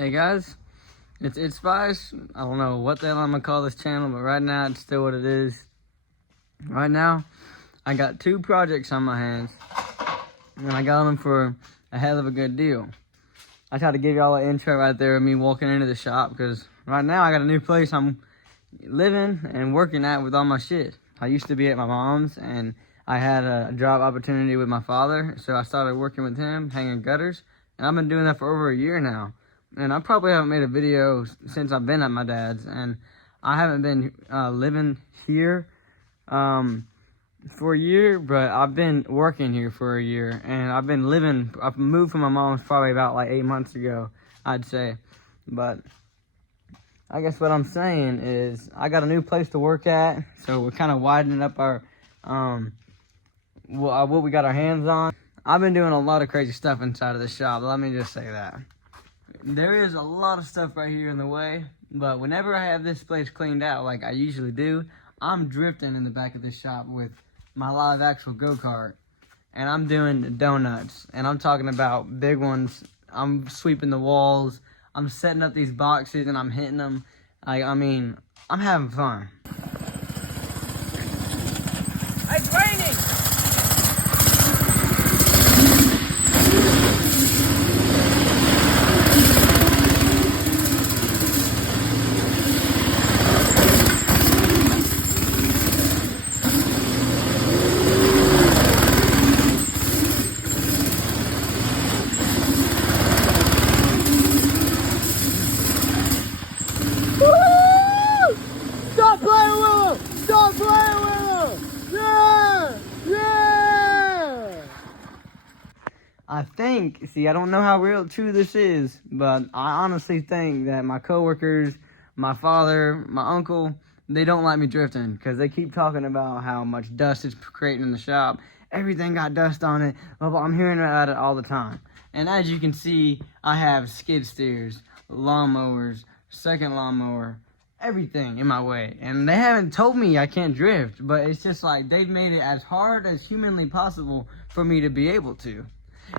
Hey guys, it's Spice. I don't know what the hell I'm gonna call this channel, but right now it's still what it is. Right now, I got 2 projects on my hands, and I got them for a hell of a good deal. I tried to give y'all an intro right there of me walking into the shop, because right now I got a new place I'm living and working at with all my shit. I used to be at my mom's, and I had a job opportunity with my father, so I started working with him, hanging gutters, and I've been doing that for over a year now. And I probably haven't made a video since I've been at my dad's, and I haven't been living here for a year, but I've been working here for a year, and I've moved from my mom's probably about like 8 months ago, I'd say. But I guess what I'm saying is I got a new place to work at, so we're kind of widening up our, what we got our hands on. I've been doing a lot of crazy stuff inside of the shop, let me just say that. There is a lot of stuff right here in the way, but whenever I have this place cleaned out like I usually do, I'm drifting in the back of this shop with my live actual go-kart, and I'm doing donuts, and I'm talking about big ones. I'm sweeping the walls, I'm setting up these boxes, and I'm hitting them. I mean, I'm having fun. It's raining! Stop playing with him! Stop playing with him! Yeah! Yeah! I think, see, I don't know how real true this is, but I honestly think that my coworkers, my father, my uncle, they don't like me drifting because they keep talking about how much dust it's creating in the shop. Everything got dust on it. Well, I'm hearing about it all the time. And as you can see, I have skid steers, lawnmowers, second lawnmower, everything in my way. And they haven't told me I can't drift, but it's just like they've made it as hard as humanly possible for me to be able to.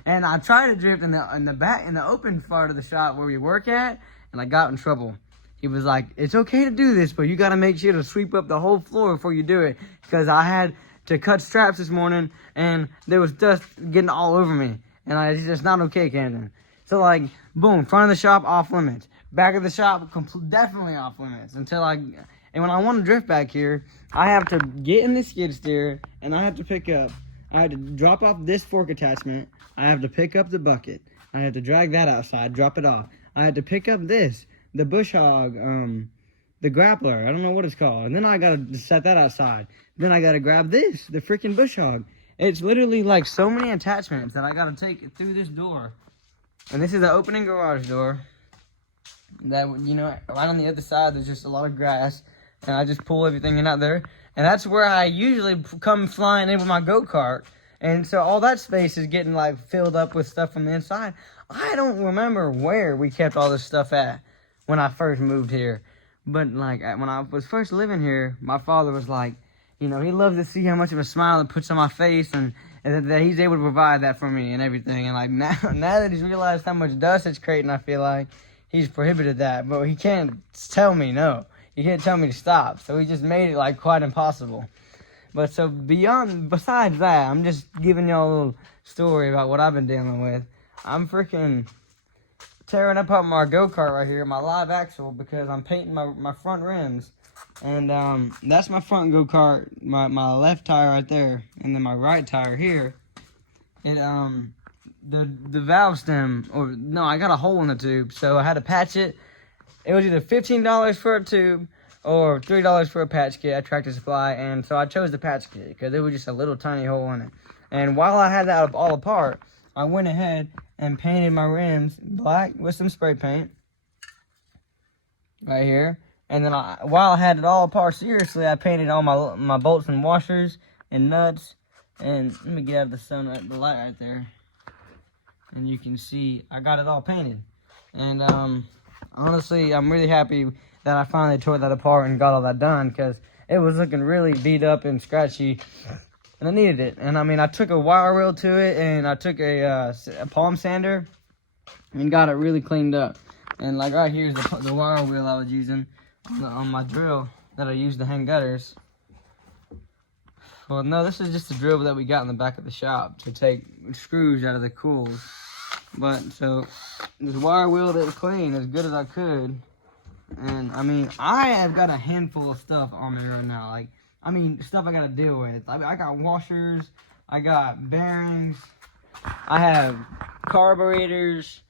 And I tried to drift in the open part of the shop where we work at, and I got in trouble. He was like, "It's okay to do this, but you gotta make sure to sweep up the whole floor before you do it." Because I had to cut straps this morning, and there was dust getting all over me. And it's just not okay, Camden. So like, boom, front of the shop, off limits. Back of the shop, definitely off limits. And when I want to drift back here, I have to get in the skid steer, and I have to drop off this fork attachment. I have to pick up the bucket. I have to drag that outside, drop it off. I had to pick up the bush hog, the grappler. I don't know what it's called. And then I gotta set that outside. Then I gotta grab the freaking bush hog. It's literally like so many attachments that I gotta take through this door. And this is the opening garage door. That, you know, right on the other side, there's just a lot of grass. And I just pull everything in out there. And that's where I usually come flying in with my go-kart. And so all that space is getting like filled up with stuff from the inside. I don't remember where we kept all this stuff at when I first moved here. But like when I was first living here, my father was like, you know, he loves to see how much of a smile it puts on my face, and that he's able to provide that for me and everything. And like now that he's realized how much dust it's creating, I feel like he's prohibited that. But he can't tell me no. He can't tell me to stop. So he just made it like quite impossible. But so besides that, I'm just giving y'all a little story about what I've been dealing with. I'm freaking tearing apart my go-kart right here, my live axle, because I'm painting my front rims. And that's my front go-kart, my left tire right there, and then my right tire here. And the valve stem, I got a hole in the tube, so I had to patch it. It was either $15 for a tube or $3 for a patch kit at Tractor Supply, and so I chose the patch kit because it was just a little tiny hole in it. And while I had that all apart, I went ahead and painted my rims black with some spray paint right here. And then while I had it all apart, seriously, I painted all my bolts and washers and nuts. And let me get out of the sun, the light right there, and you can see I got it all painted. And honestly, I'm really happy that I finally tore that apart and got all that done, because it was looking really beat up and scratchy, and I needed it. And I mean, I took a wire wheel to it, and I took a palm sander and got it really cleaned up. And like right here's the wire wheel I was using on my drill that I used to hang gutters. Well, no, this is just a drill that we got in the back of the shop to take screws out of the coils. But so this wire wheel is clean as good as I could. And I mean, I have got a handful of stuff on me right now. Like, I mean, stuff I gotta deal with. I got washers, I got bearings, I have carburetors,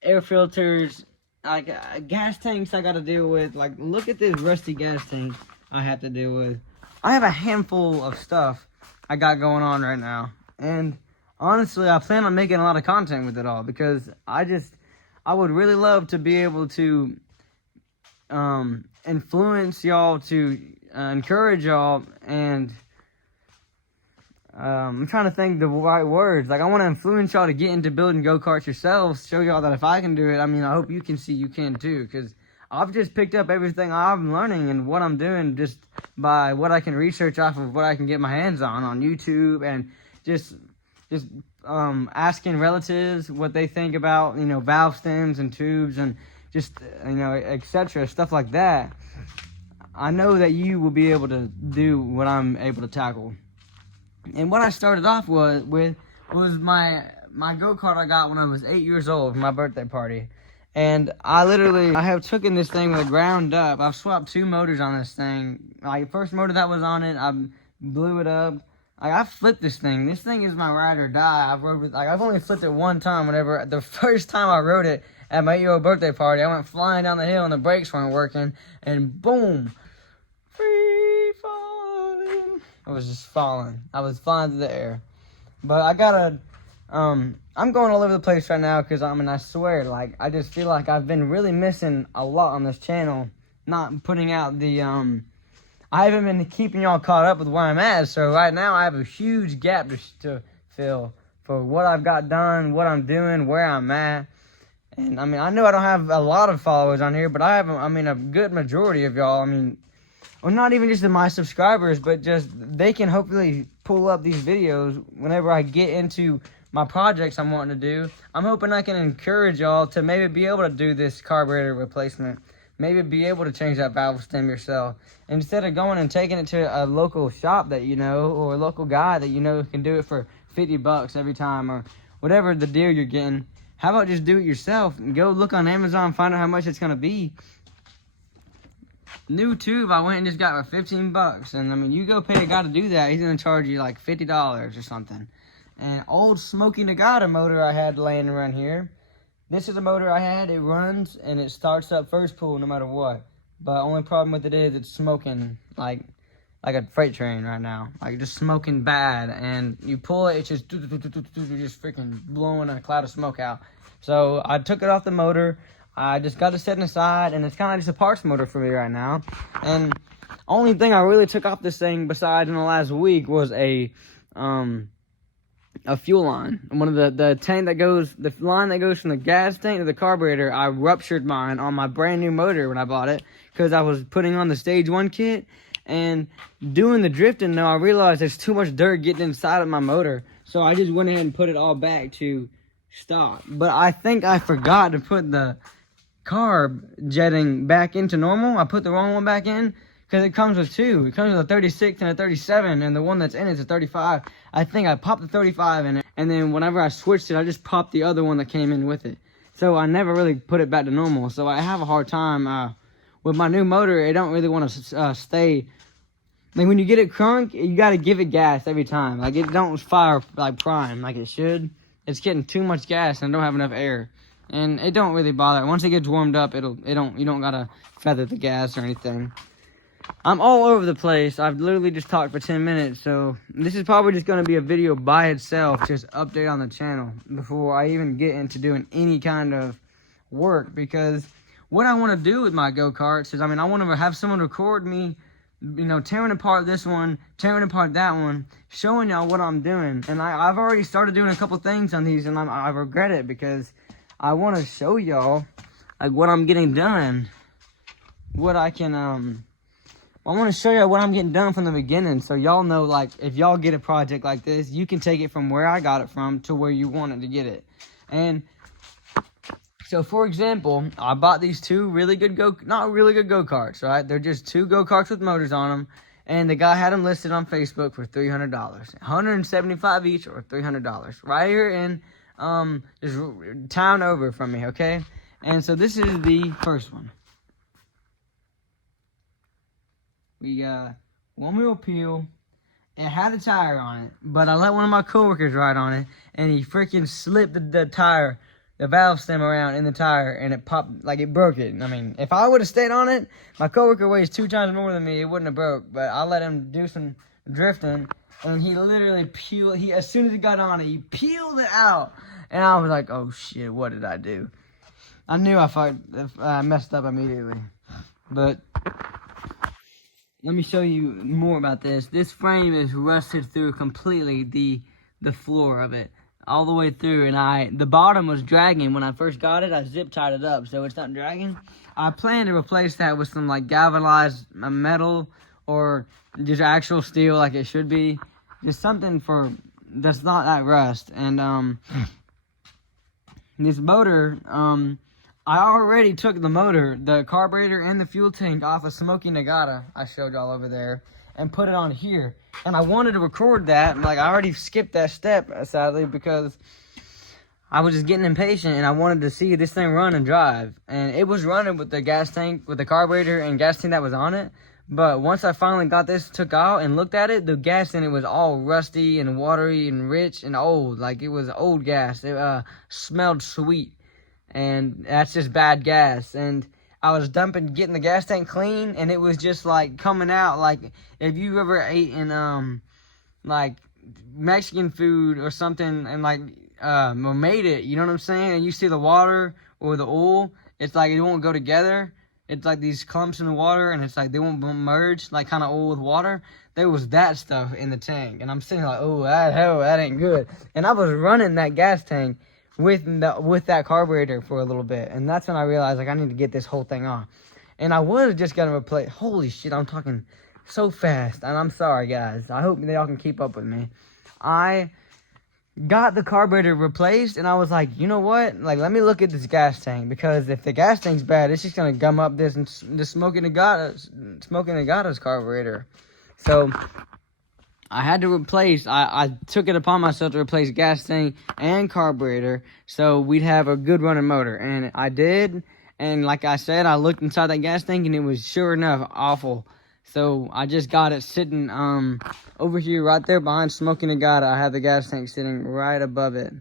air filters, like gas tanks I gotta deal with. Like, look at this rusty gas tank I have to deal with. I have a handful of stuff I got going on right now. And honestly, I plan on making a lot of content with it all because I would really love to be able to influence y'all, to encourage y'all, and I'm trying to think the right words. Like, I want to influence y'all to get into building go-karts yourselves, show y'all that if I can do it, I mean, I hope you can see you can too, because I've just picked up everything I'm learning and what I'm doing just by what I can research off of what I can get my hands on YouTube, and just asking relatives what they think about, you know, valve stems and tubes and just, you know, etc., stuff like that. I know that you will be able to do what I'm able to tackle. And what I started off with was my go-kart I got when I was 8 years old for my birthday party. And I have taken this thing with the ground up. I've swapped 2 motors on this thing. Like, first motor that was on it, I blew it up. Like, I flipped this thing. This thing is my ride or die. I've only flipped it one time. The first time I rode it at my 8-year-old birthday party, I went flying down the hill and the brakes weren't working, and boom, free falling. I was just falling. I was flying through the air. But I'm going all over the place right now because I swear, like, I just feel like I've been really missing a lot on this channel, not putting out the, I haven't been keeping y'all caught up with where I'm at, so right now I have a huge gap to fill for what I've got done, what I'm doing, where I'm at. And, I mean, I know I don't have a lot of followers on here, but I have, a good majority of y'all. Well, not even just my subscribers, but just they can hopefully pull up these videos whenever I get into my projects I'm wanting to do. I'm hoping I can encourage y'all to maybe be able to do this carburetor replacement. Maybe be able to change that valve stem yourself. Instead of going and taking it to a local shop that you know, or a local guy that you know can do it for $50 every time, or whatever the deal you're getting. How about just do it yourself and go look on Amazon, find out how much it's going to be. New tube I went and just got for $15. And you go pay a guy to do that, he's going to charge you like $50 or something. And old Smoky Nagata motor I had laying around here. This is a motor I had. It runs and it starts up first pull no matter what. But only problem with it is it's smoking like a freight train right now. Like, just smoking bad. And you pull it, it's just freaking blowing a cloud of smoke out. So I took it off the motor. I just got it setting aside, and it's kind of just a parts motor for me right now. And only thing I really took off this thing besides in the last week was a fuel line. One of the line that goes from the gas tank to the carburetor, I ruptured mine on my brand new motor when I bought it because I was putting on the stage 1 kit. And doing the drifting, though, I realized there's too much dirt getting inside of my motor. So I just went ahead and put it all back to stock. But I think I forgot to put the carb jetting back into normal. I put the wrong one back in because it comes with 2. It comes with a 36 and a 37, and the one that's in it is a 35. I think I popped the 35 in it, and then whenever I switched it, I just popped the other one that came in with it. So I never really put it back to normal. So I have a hard time with my new motor. It don't really want to stay. Like, when you get it crunk, you got to give it gas every time. Like, it don't fire like prime like it should. It's getting too much gas and don't have enough air. And it don't really bother. Once it gets warmed up, you don't got to feather the gas or anything. I'm all over the place. I've literally just talked for 10 minutes. So this is probably just going to be a video by itself. Just update on the channel before I even get into doing any kind of work. Because what I want to do with my go-karts is, I want to have someone record me, tearing apart this one, tearing apart that one, showing y'all what I'm doing. And I've already started doing a couple things on these, and I regret it because I want to show y'all like what I'm getting done, what I can I want to show you what I'm getting done from the beginning, so y'all know, like, if y'all get a project like this, you can take it from where I got it from to where you wanted to get it. And So, for example, I bought these two not really good go-karts, right? They're just two go-karts with motors on them, and the guy had them listed on Facebook for $300, $175 each or $300, right here in just town over from me, okay? And so this is the first one. We got one-wheel peel. It had a tire on it, but I let one of my coworkers ride on it, and he freaking slipped the tire, the valve stem around in the tire, and it popped, like it broke it. I mean, if I would have stayed on it, my coworker weighs 2 times more than me, it wouldn't have broke, but I let him do some drifting, and he literally peeled, as soon as he got on it, he peeled it out, and I was like, oh shit, what did I do? I knew I messed up immediately, but let me show you more about this. This frame is rusted through completely, the floor of it, all the way through, and the bottom was dragging when I first got it. I zip tied it up so it's not dragging. I plan to replace that with some like galvanized metal or just actual steel like it should be, just something that's not that rust. And this motor, I already took the motor, the carburetor, and the fuel tank off of Smoky Nagata I showed y'all over there, and put it on here. And I wanted to record that. Like, I already skipped that step, sadly, because I was just getting impatient, and I wanted to see this thing run and drive. And it was running with the gas tank, with the carburetor and gas tank that was on it. But once I finally got this took out and looked at it, the gas in it was all rusty and watery and rich and old. Like, it was old gas. It smelled sweet. And that's just bad gas. And I was getting the gas tank clean, and it was just like coming out. Like, if you ever ate in like Mexican food or something and like made it, you know what I'm saying? And you see the water or the oil, it's like it won't go together. It's like these clumps in the water, and it's like they won't merge, like kind of oil with water. There was that stuff in the tank, and I'm sitting like, oh, that ain't good. And I was running that gas tank with that carburetor for a little bit, and that's when I realized like I need to get this whole thing off. And I was just gonna replace. Holy shit, I'm talking so fast, and I'm sorry guys. I hope y'all can keep up with me. I got the carburetor replaced, and I was like, you know what? Like, let me look at this gas tank, because if the gas tank's bad, it's just gonna gum up this Smoky Nagata's carburetor. So I had to replace, I took it upon myself to replace gas tank and carburetor so we'd have a good running motor. And I did, and like I said, I looked inside that gas tank and it was sure enough awful. So I just got it sitting over here right there behind Smoky Nagata. I have the gas tank sitting right above it.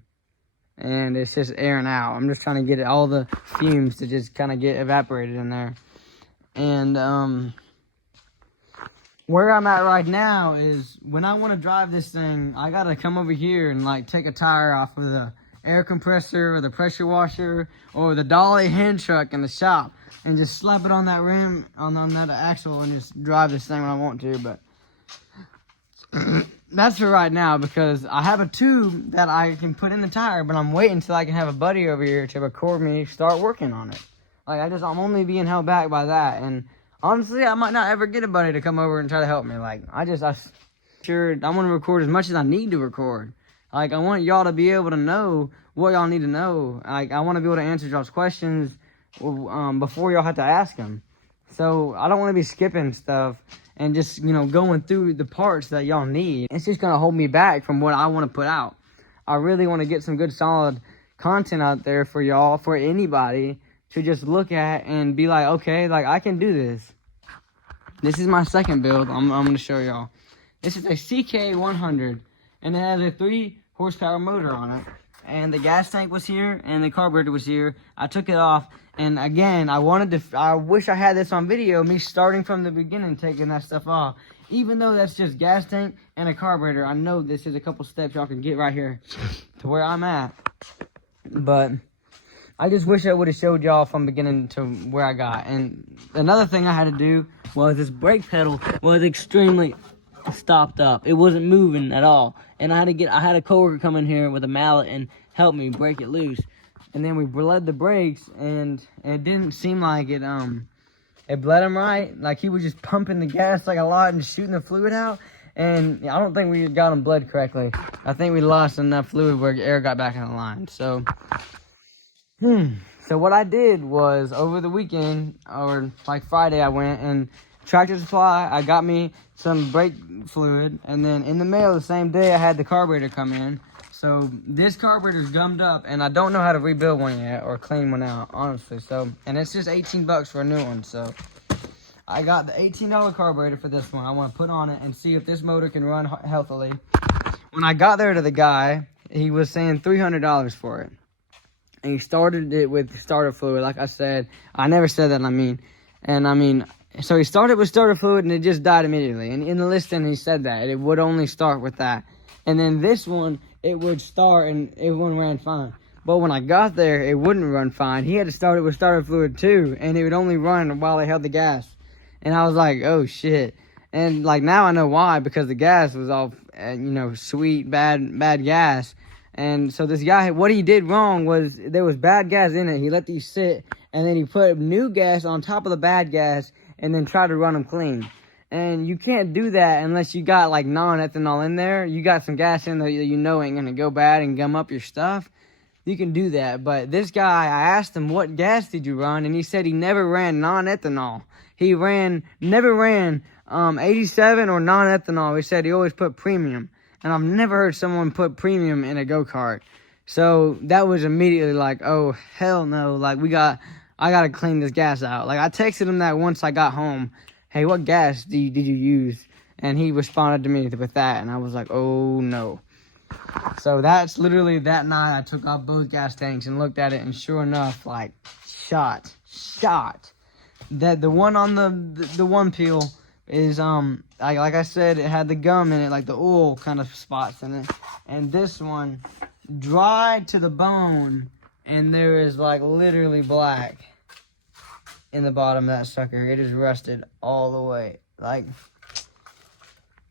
And it's just airing out. I'm just trying to get all the fumes to just kind of get evaporated in there. And where I'm at right now is when I want to drive this thing, I got to come over here and like take a tire off of the air compressor or the pressure washer or the dolly hand truck in the shop and just slap it on that rim, on that axle, and just drive this thing when I want to. But that's for right now, because I have a tube that I can put in the tire, but I'm waiting until I can have a buddy over here to record me start working on it. Like, I'm only being held back by that. And honestly, I might not ever get a buddy to come over and try to help me. Like, I want to record as much as I need to record. Like, I want y'all to be able to know what y'all need to know. Like, I want to be able to answer y'all's questions before y'all have to ask them. So, I don't want to be skipping stuff and just, going through the parts that y'all need. It's just going to hold me back from what I want to put out. I really want to get some good, solid content out there for y'all, for anybody to just look at and be like, okay, like, I can do this. This is my second build I'm going to show y'all. This is a CK100, and it has a 3 horsepower motor on it. And the gas tank was here, and the carburetor was here. I took it off, and again, I wish I had this on video, me starting from the beginning, taking that stuff off. Even though that's just gas tank and a carburetor, I know this is a couple steps y'all can get right here to where I'm at. But I just wish I would have showed y'all from beginning to where I got. And another thing I had to do was this brake pedal was extremely stopped up. It wasn't moving at all. And I had a coworker come in here with a mallet and help me break it loose. And then we bled the brakes, and it didn't seem like it bled him right. Like, he was just pumping the gas like a lot and shooting the fluid out. And I don't think we got him bled correctly. I think we lost enough fluid where air got back in the line. So So what I did was over the weekend, or like Friday, I went and Tractor Supply, I got me some brake fluid, and then in the mail the same day I had the carburetor come in. So this carburetor's gummed up, and I don't know how to rebuild one yet or clean one out, honestly. So, and it's just 18 bucks for a new one. So I got the $18 carburetor for this one. I want to put on it and see if this motor can run healthily. When I got there to the guy, he was saying $300 for it. And he started it with starter fluid, like I said. I never said that, so he started with starter fluid and it just died immediately. And in the listing, he said that it would only start with that. And then this one, it would start and everyone ran fine. But when I got there, it wouldn't run fine. He had to start it with starter fluid too, and it would only run while they held the gas. And I was like, oh shit. And like now I know why, because the gas was all, sweet, bad gas. And so this guy, what he did wrong was there was bad gas in it. He let these sit, and then he put new gas on top of the bad gas, and then tried to run them clean. And you can't do that unless you got like non-ethanol in there. You got some gas in there that you know ain't gonna go bad and gum up your stuff. You can do that. But this guy, I asked him, what gas did you run? And he said he never ran non-ethanol. He never ran 87 or non-ethanol. He said he always put premium. And I've never heard someone put premium in a go-kart. So that was immediately like, oh, hell no. Like, I got to clean this gas out. Like, I texted him that once I got home. Hey, what gas did you use? And he responded to me with that. And I was like, oh, no. So that's literally that night I took off both gas tanks and looked at it. And sure enough, like, shot. That the one on the one peel is, like I said, it had the gum in it, like the oil kind of spots in it. And this one, dry to the bone, and there is like literally black in the bottom of that sucker. It is rusted all the way. Like,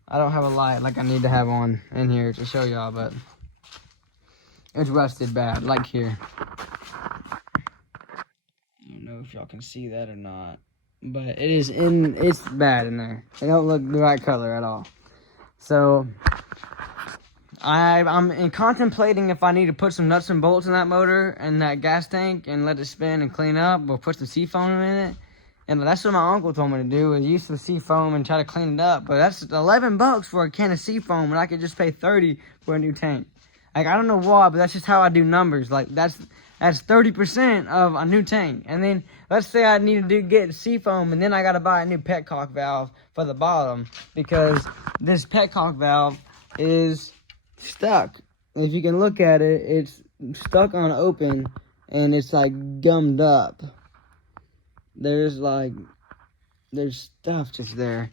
I don't have a light like I need to have on in here to show y'all, but it's rusted bad, like here. I don't know if y'all can see that or not. But it's bad in there. It don't look the right color at all. So I'm contemplating if I need to put some nuts and bolts in that motor and that gas tank and let it spin and clean up, or put some seafoam in it. And that's what my uncle told me to do, is use the seafoam and try to clean it up. But that's 11 bucks for a can of seafoam, and I could just pay 30 for a new tank. Like, I don't know why, but that's just how I do numbers. Like, that's 30% of a new tank. And then let's say I need to get seafoam, and then I got to buy a new petcock valve for the bottom, because this petcock valve is stuck. If you can look at it, it's stuck on open, and it's like gummed up. There's stuff just there.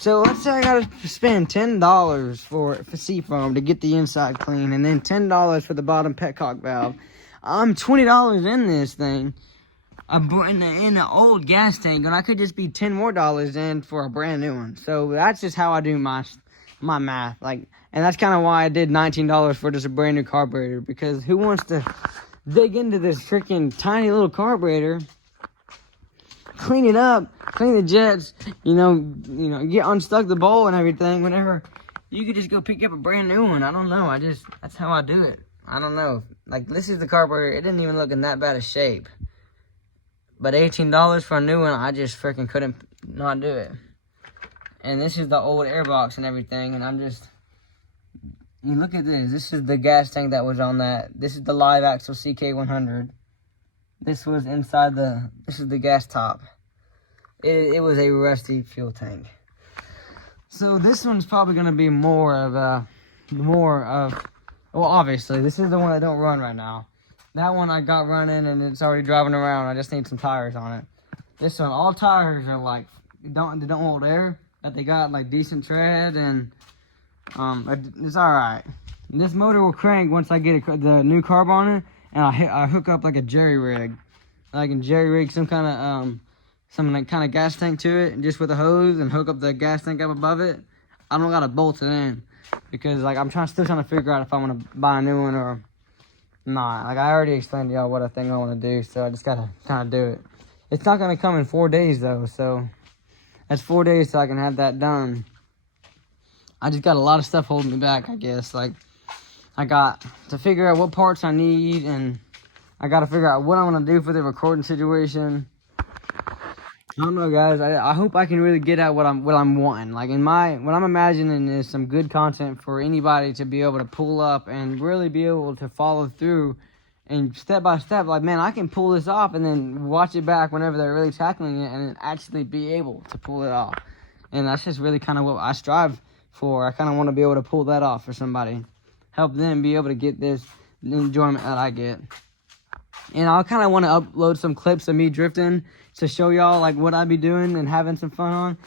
So let's say I gotta spend $10 for seafoam to get the inside clean, and then $10 for the bottom petcock valve. I'm $20 in this thing. I'm in the old gas tank, and I could just be $10 more in for a brand new one. So that's just how I do my math. Like, and that's kind of why I did $19 for just a brand new carburetor, because who wants to dig into this freaking tiny little carburetor, clean it up, clean the jets, get unstuck the bowl and everything, whatever. You could just go pick up a brand new one. I don't know. That's how I do it. I don't know. Like, this is the carburetor. It didn't even look in that bad a shape. But $18 for a new one, I just freaking couldn't not do it. And this is the old airbox and everything, and look at this. This is the gas tank that was on that. This is the live axle CK100. This was inside this is the gas top. It was a rusty fuel tank. So this one's probably going to be more of, well, obviously, this is the one that don't run right now. That one I got running, and it's already driving around. I just need some tires on it. This one, all tires are like, they don't hold air, but they got like decent tread, and it's all right. This motor will crank once I get the new carb on it, and I hook up like a jerry rig. I can jerry rig some kind of gas tank to it, and just with a hose, and hook up the gas tank up above it. I don't gotta bolt it in, because like I'm still trying to figure out if I want to buy a new one or not. Like, I already explained to y'all what I think I want to do, so I just gotta kind of do it. It's not gonna come in 4 days though, so that's 4 days so I can have that done. I just got a lot of stuff holding me back, I guess. Like, I got to figure out what parts I need, and I gotta figure out what I'm gonna do for the recording situation. I don't know, guys. I hope I can really get at what I'm wanting. Like what I'm imagining is some good content for anybody to be able to pull up and really be able to follow through, and step by step. Like, man, I can pull this off, and then watch it back whenever they're really tackling it, and then actually be able to pull it off. And that's just really kind of what I strive for. I kind of want to be able to pull that off for somebody, help them be able to get this enjoyment that I get. And I kind of want to upload some clips of me drifting to show y'all like what I be doing and having some fun on.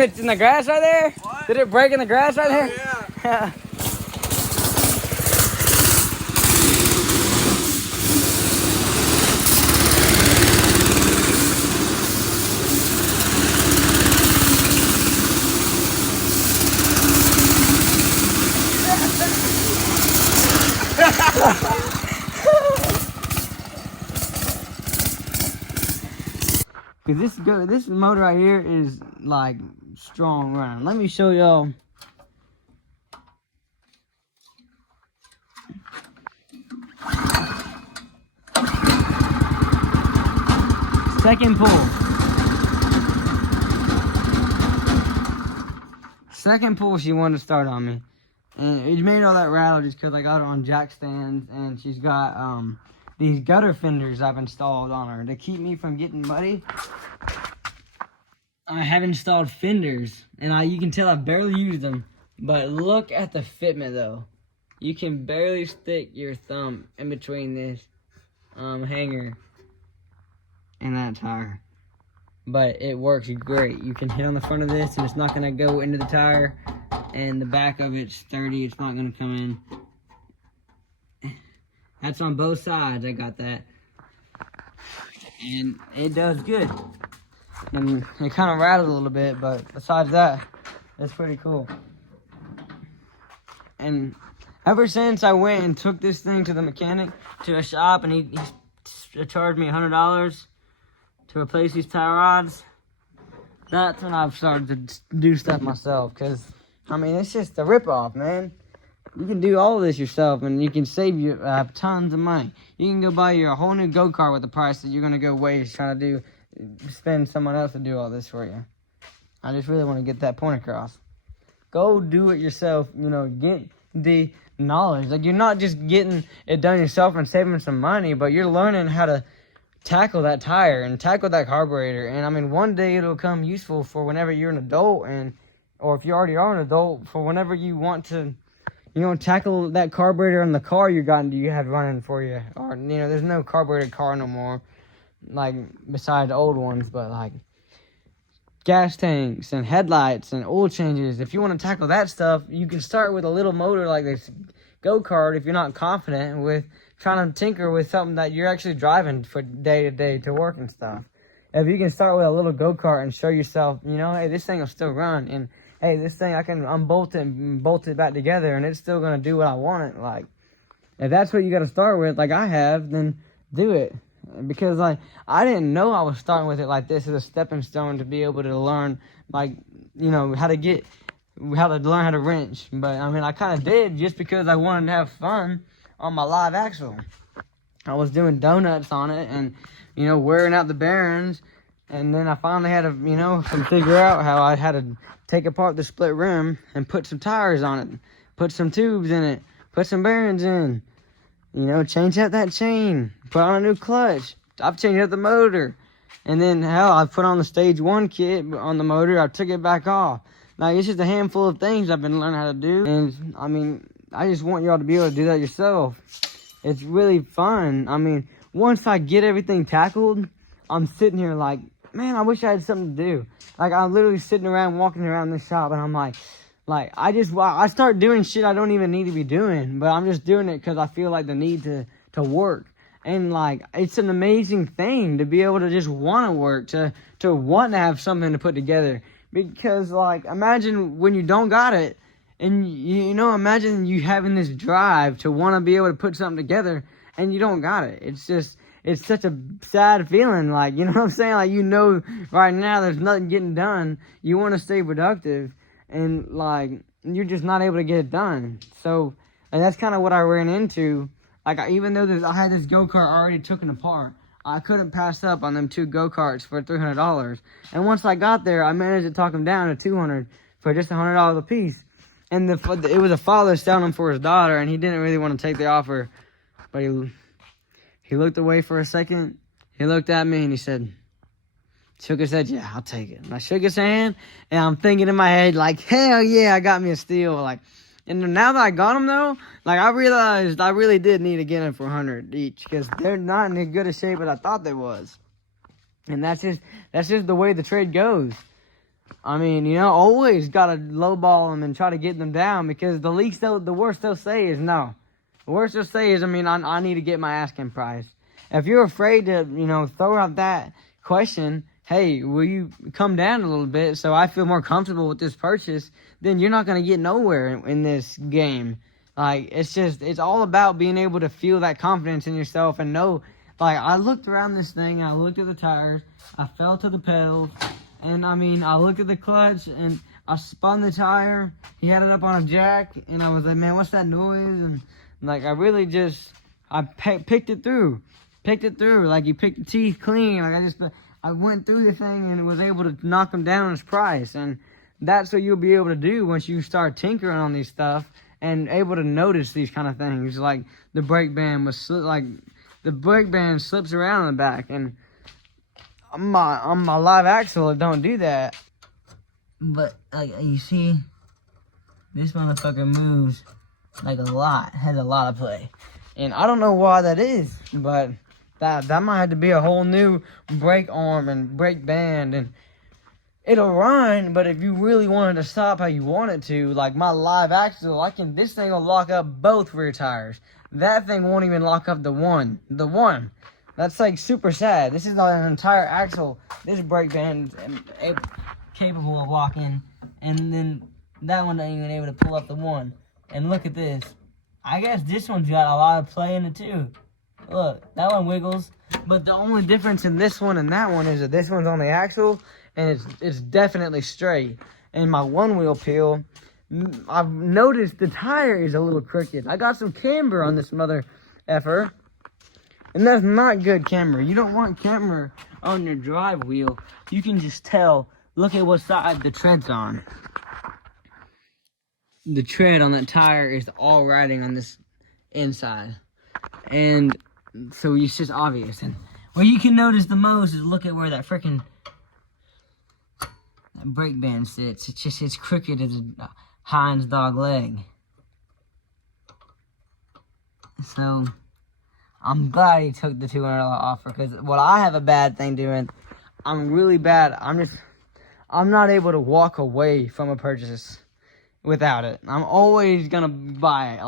It's in the grass right there? What? Did it break in the grass right there? Yeah. Cause this motor right here is like strong running. Let me show y'all. Second pull. Second pull, she wanted to start on me. And it made all that rattle just because I got her on jack stands, and she's got these gutter fenders I've installed on her to keep me from getting muddy. I have installed fenders, and you can tell I barely use them, but look at the fitment though. You can barely stick your thumb in between this hanger and that tire, but it works great. You can hit on the front of this and it's not gonna go into the tire, and the back of it's sturdy, it's not gonna come in. That's on both sides, I got that, and it does good. And it kind of rattles a little bit, but besides that, it's pretty cool. And ever since I went and took this thing to the mechanic, to a shop, and he charged me $100 to replace these tie rods, that's when I've started to do stuff myself. Because, I mean, it's just a ripoff, man. You can do all of this yourself, and you can save you tons of money. You can go buy you a whole new go-kart with the price that you're going to go waste trying to spend someone else to do all this for you. I just really want to get that point across. Go do it yourself, you know, get the knowledge. Like, you're not just getting it done yourself and saving some money, but you're learning how to tackle that tire and tackle that carburetor. And I mean, one day it'll come useful for whenever you're an adult, or if you already are an adult, for whenever you want to, you know, tackle that carburetor in the car you have running for you. Or, you know, there's no carbureted car no more, like, besides old ones, but like gas tanks and headlights and oil changes. If you want to tackle that stuff, you can start with a little motor like this go-kart if you're not confident with trying to tinker with something that you're actually driving for day to day to work and stuff. If you can start with a little go-kart and show yourself, you know, hey, this thing will still run, and hey, this thing, I can unbolt it and bolt it back together, and it's still going to do what I want it. Like, if that's what you got to start with, like I have, then do it. Because like I didn't know I was starting with it like this as a stepping stone to be able to learn, like, you know, how to learn how to wrench. But I mean, I kind of did just because I wanted to have fun on my live axle. I was doing donuts on it and, you know, wearing out the bearings. And then I finally had to, you know, figure out how I had to take apart the split rim and put some tires on it, put some tubes in it, put some bearings in, you know, change out that chain, put on a new clutch. I've changed out the motor. And then, hell, I put on the stage 1 kit on the motor. I took it back off. Like, it's just a handful of things I've been learning how to do. And, I mean, I just want y'all to be able to do that yourself. It's really fun. I mean, once I get everything tackled, I'm sitting here like, man, I wish I had something to do. Like, I'm literally sitting around, walking around this shop, and I'm like, I start doing shit I don't even need to be doing, but I'm just doing it because I feel like the need to work. And, like, it's an amazing thing to be able to just want to work, to want to have something to put together. Because, like, imagine when you don't got it, and, you know, imagine you having this drive to want to be able to put something together, and you don't got it. It's just, it's such a sad feeling, like, you know what I'm saying? Like, you know, right now there's nothing getting done. You want to stay productive, and, like, you're just not able to get it done. So, and that's kind of what I ran into. Like, even though I had this go-kart already taken apart, I couldn't pass up on them 2 go-karts for $300. And once I got there, I managed to talk them down to $200 for just $100 a piece. And it was a father selling them for his daughter, and he didn't really want to take the offer. But he looked away for a second. He looked at me, and he shook his head, yeah, I'll take it. And I shook his hand, and I'm thinking in my head, like, hell yeah, I got me a steal. Like, and now that I got them, though, like, I realized I really did need to get them for $100 each, because they're not in as good a shape as I thought they was. And that's just the way the trade goes. I mean, you know, always got to lowball them and try to get them down, because the worst they'll say is no. The worst they'll say is, I mean, I need to get my asking price. If you're afraid to, you know, throw out that question, hey, will you come down a little bit so I feel more comfortable with this purchase, then you're not going to get nowhere in this game. Like, it's all about being able to feel that confidence in yourself and know, like, I looked around this thing, I looked at the tires, I fell to the pedals, and, I mean, I looked at the clutch, and I spun the tire, he had it up on a jack, and I was like, man, what's that noise? And, like, I really just, picked it through, like, you picked the teeth clean, like, I went through the thing and was able to knock them down on its price. And that's what you'll be able to do once you start tinkering on these stuff and able to notice these kind of things. Like the brake band slips around in the back, and on my live axle it don't do that. But like you see, this motherfucker moves like a lot, has a lot of play. And I don't know why that is, but that might have to be a whole new brake arm and brake band, and it'll run. But if you really wanted to stop how you want it to, like my live axle, this thing will lock up both rear tires. That thing won't even lock up the one. That's like super sad. This is not an entire axle. This brake band is capable of locking, and then that one ain't even able to pull up the one. And look at this. I guess this one's got a lot of play in it too. Look, that one wiggles, but the only difference in this one and that one is that this one's on the axle, and it's definitely straight. And my one wheel peel, I've noticed the tire is a little crooked. I got some camber on this mother effer, and that's not good camber. You don't want camber on your drive wheel. You can just tell. Look at what side the tread's on. The tread on that tire is all riding on this inside, and so it's just obvious. And where you can notice the most is look at where that freaking brake band sits. It's crooked as a Heinz dog leg. So I'm glad he took the $200 offer, because what I have a bad thing doing, I'm really bad. I'm not able to walk away from a purchase without it. I'm always gonna buy it.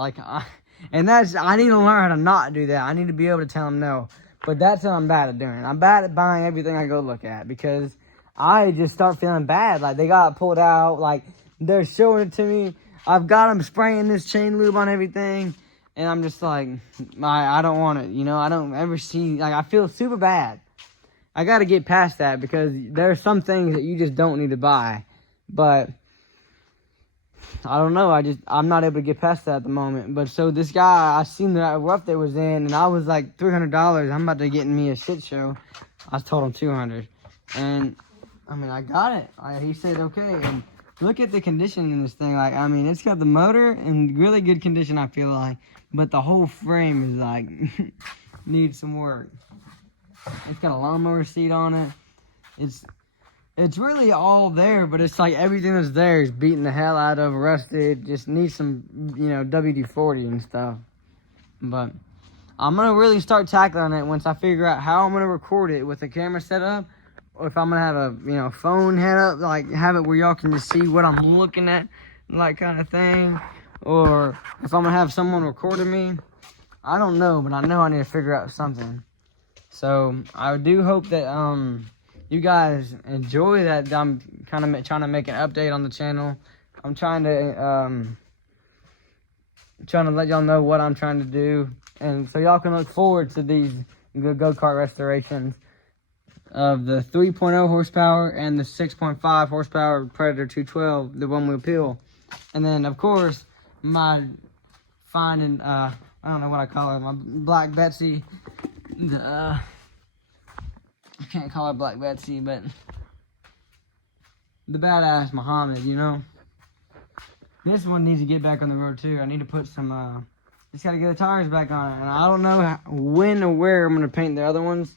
I need to learn how to not do that. I need to be able to tell them no. But that's what I'm bad at doing. I'm bad at buying everything I go look at, because I just start feeling bad. Like, they got it pulled out. Like, they're showing it to me. I've got them spraying this chain lube on everything. And I'm just like, I don't want it, you know? I don't ever see, like, I feel super bad. I got to get past that because there are some things that you just don't need to buy. But I don't know. I'm not able to get past that at the moment. But so this guy, I seen the rough they was in, and I was like $300. I'm about to get me a shit show. I told him $200, and I mean I got it. He said okay. And look at the condition in this thing. Like, I mean, it's got the motor in really good condition, I feel like, but the whole frame is like needs some work. It's got a lawnmower seat on it. It's really all there, but it's like everything that's there is beating the hell out of, rusted. Just needs some, you know, WD-40 and stuff. But I'm going to really start tackling it once I figure out how I'm going to record it with the camera set up. Or if I'm going to have a, you know, phone head up, like have it where y'all can just see what I'm looking at, like kind of thing. Or if I'm going to have someone recording me. I don't know, but I know I need to figure out something. So I do hope that you guys enjoy that. I'm kind of trying to make an update on the channel. I'm trying to let y'all know what I'm trying to do, and so y'all can look forward to these go-kart restorations of the 3.0 horsepower and the 6.5 horsepower Predator 212, the one-wheel peel. And then of course my finding I don't know what I call it, my Black Betsy, I can't call her Black Betsy, but the badass Muhammad, you know. This one needs to get back on the road too. I need to put some, just gotta get the tires back on it. And I don't know when or where I'm gonna paint the other ones,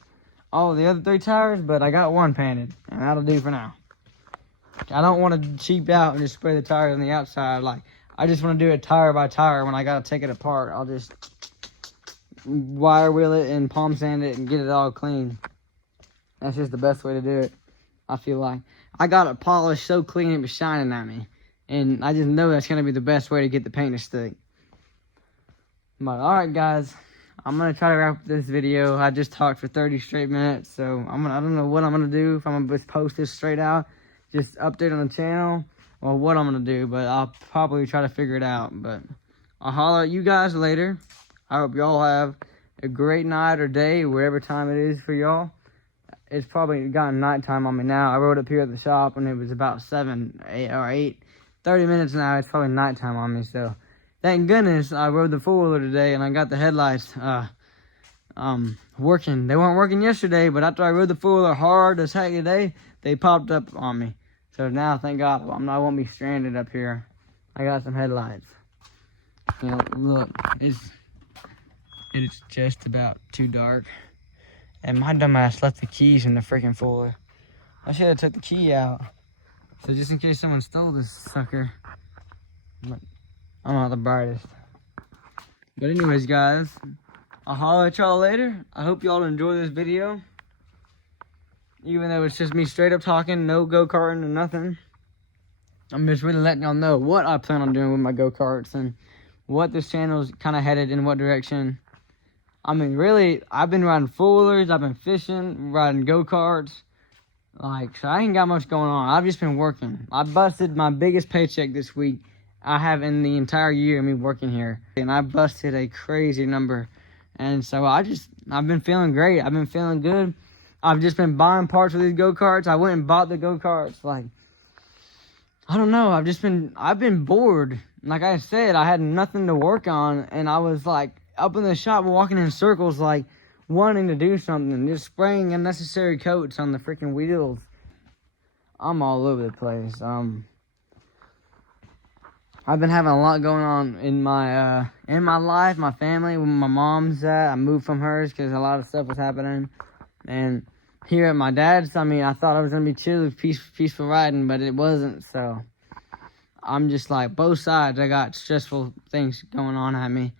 all the other 3 tires, but I got one painted, and that'll do for now. I don't want to cheap out and just spray the tires on the outside. Like, I just want to do it tire by tire. When I gotta take it apart, I'll just wire wheel it and palm sand it and get it all clean. That's just the best way to do it, I feel like. I got it polished so clean it was shining at me. And I just know that's going to be the best way to get the paint to stick. But alright guys, I'm going to try to wrap up this video. I just talked for 30 straight minutes. So I don't know what I'm going to do. If I'm going to just post this straight out, just update on the channel, or what I'm going to do. But I'll probably try to figure it out. But I'll holler at you guys later. I hope y'all have a great night or day, whatever time it is for y'all. It's probably gotten nighttime on me now. I rode up here at the shop and it was about 7, 8, or 8, 30 minutes now. It's probably nighttime on me. So thank goodness I rode the four-wheeler today and I got the headlights working. They weren't working yesterday, but after I rode the four-wheeler hard as heck today, they popped up on me. So now, thank God, I won't be stranded up here. I got some headlights. You know, look, it's just about too dark. And my dumbass left the keys in the freaking Fuller. I should have took the key out. So just in case someone stole this sucker. But I'm not the brightest. But anyways, guys, I'll holler at y'all later. I hope y'all enjoy this video. Even though it's just me straight up talking, no go-karting or nothing. I'm just really letting y'all know what I plan on doing with my go-karts and what this channel's kind of headed in what direction. I mean, really, I've been riding four-wheelers, I've been fishing, riding go-karts. Like, so I ain't got much going on. I've just been working. I busted my biggest paycheck this week I have in the entire year of me working here. And I busted a crazy number. And so I've been feeling great. I've been feeling good. I've just been buying parts for these go-karts. I went and bought the go-karts. Like, I don't know. I've been bored. Like I said, I had nothing to work on. And I was like, up in the shop walking in circles, like wanting to do something, just spraying unnecessary coats on the freaking wheels. I'm all over the place. I've been having a lot going on in my life, my family, where my mom's at. I moved from hers because a lot of stuff was happening. And here at my dad's, I mean, I thought I was going to be chill, peaceful riding, but it wasn't. So I'm just like, both sides, I got stressful things going on at me.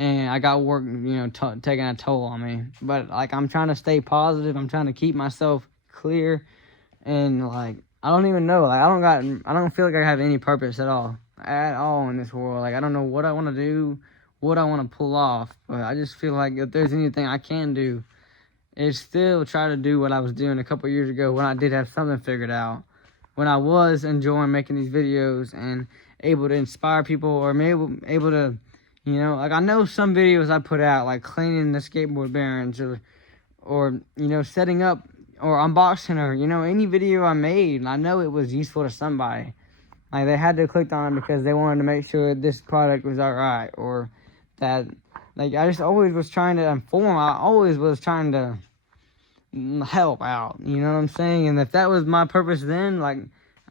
And I got work, you know, taking a toll on me. But, like, I'm trying to stay positive. I'm trying to keep myself clear. And, like, I don't even know. Like, I don't feel like I have any purpose at all in this world. Like, I don't know what I want to do, what I want to pull off. But I just feel like if there's anything I can do, it's still try to do what I was doing a couple years ago when I did have something figured out. When I was enjoying making these videos and able to inspire people or able to, You know, like I know some videos I put out, like cleaning the skateboard bearings or you know, setting up or unboxing or, you know, any video I made, I know it was useful to somebody. Like they had to click on it because they wanted to make sure this product was alright, or that, like I just always was trying to inform. I always was trying to help out, you know what I'm saying? And if that was my purpose then, like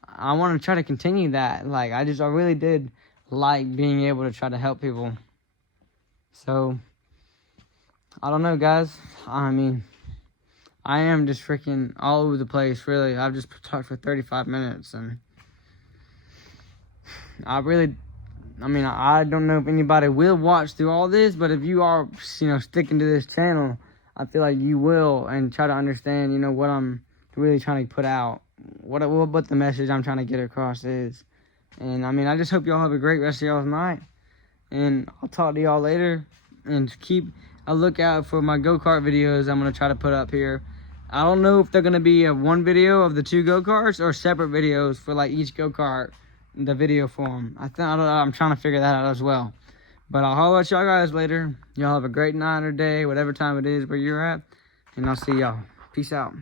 I want to try to continue that. Like I really did like being able to try to help people. So I don't know, guys. I mean, I am just freaking all over the place, really. I've just talked for 35 minutes, and I don't know if anybody will watch through all this, but if you are, you know, sticking to this channel, I feel like you will, and try to understand, you know, what I'm really trying to put out, what the message I'm trying to get across is. And I mean, I just hope y'all have a great rest of y'all's night, and I'll talk to y'all later. And keep a lookout for my go-kart videos I'm gonna try to put up here. I don't know if they're gonna be a one video of the 2 go-karts or separate videos for like each go-kart, the video form. I'm trying to figure that out as well. But I'll holler at y'all guys later. Y'all have a great night or day, whatever time it is where you're at, and I'll see y'all. Peace out.